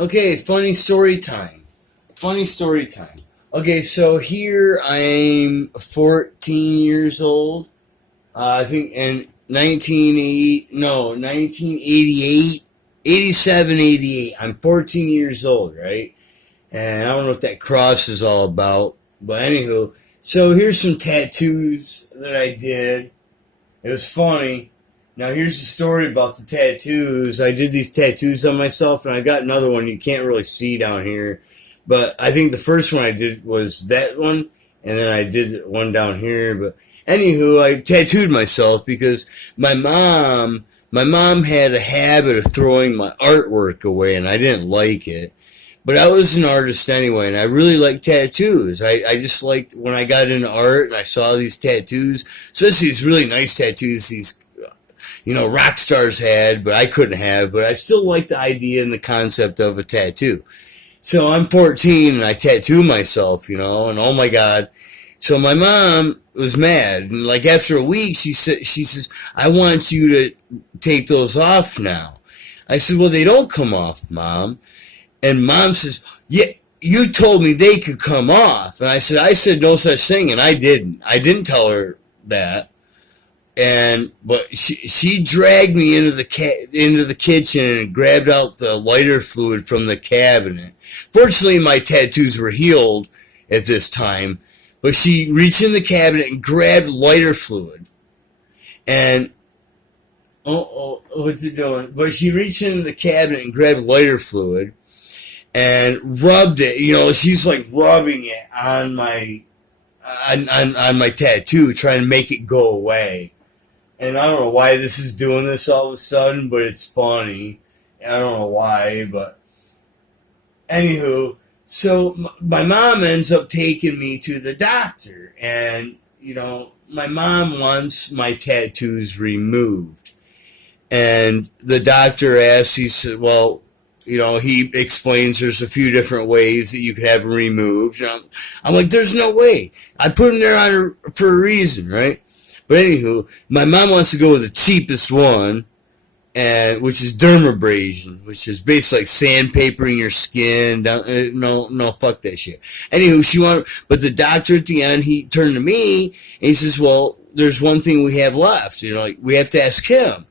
Okay, funny story time. Funny story time. Okay, so here I'm 14 years old. I think in 1980, no, 1988, 87, 88. I'm 14 years old, right? And I don't know what that cross is all about. But anywho, so here's some tattoos that I did. It was funny. Now here's the story about the tattoos. I did these tattoos on myself, and I got another one you can't really see down here. But I think the first one I did was that one, and then I did one down here. But anywho, I tattooed myself because my mom had a habit of throwing my artwork away, and I didn't like it. But I was an artist anyway, and I really liked tattoos. I just liked when I got into art and I saw these tattoos, especially these really nice tattoos these rock stars had, but I couldn't have. But I still like the idea and the concept of a tattoo. So I'm 14 and I tattoo myself, and oh my god. So my mom was mad, and like after a week, she says, "I want you to take those off now." I said, "Well, they don't come off, Mom." And Mom says, "Yeah, you told me they could come off." And I said no such thing, and I didn't. I didn't tell her that. But she dragged me into the kitchen and grabbed out the lighter fluid from the cabinet. Fortunately, my tattoos were healed at this time, but she reached in the cabinet and grabbed lighter fluid. And what's it doing? But she reached into the cabinet and grabbed lighter fluid and rubbed it. She's like rubbing it on my tattoo, trying to make it go away. And I don't know why this is doing this all of a sudden, but it's funny. I don't know why, but anywho, so my mom ends up taking me to the doctor, and my mom wants my tattoos removed, and the doctor asks. He said, "Well, he explains there's a few different ways that you could have them removed." And I'm like, "There's no way. I put them there for a reason, right?" But anywho, my mom wants to go with the cheapest one, and which is dermabrasion, which is basically like sandpapering your skin. No, fuck that shit. Anywho, but the doctor at the end, he turned to me and he says, "Well, there's one thing we have left. Like we have to ask him."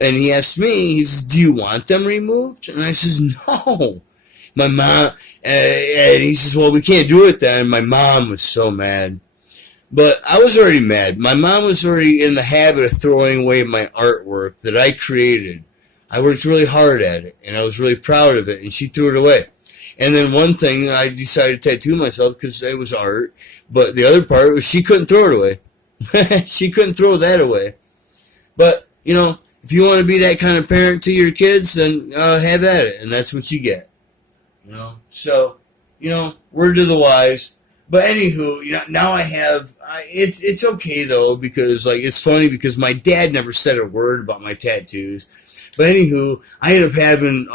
And he asked me, he says, "Do you want them removed?" And I says, "No." My mom, and he says, "Well, we can't do it then." My mom was so mad. But I was already mad. My mom was already in the habit of throwing away my artwork that I created. I worked really hard at it, and I was really proud of it, and she threw it away. And then one thing, I decided to tattoo myself because it was art, but the other part was she couldn't throw it away. She couldn't throw that away. But, if you want to be that kind of parent to your kids, then have at it, and that's what you get. So, word to the wise. But anywho, now I have. It's okay though, because it's funny because my dad never said a word about my tattoos. But anywho, I ended up having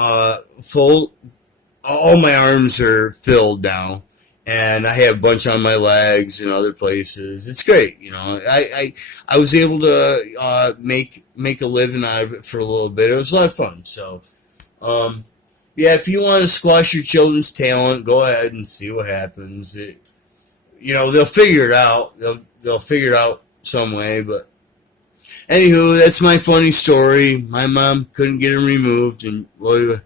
full. All my arms are filled now, and I have a bunch on my legs and other places. It's great, I was able to make a living out of it for a little bit. It was a lot of fun. So, yeah, if you want to squash your children's talent, go ahead and see what happens. They'll figure it out. They'll figure it out some way. But anywho, that's my funny story. My mom couldn't get him removed, and well,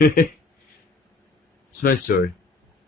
it's my story.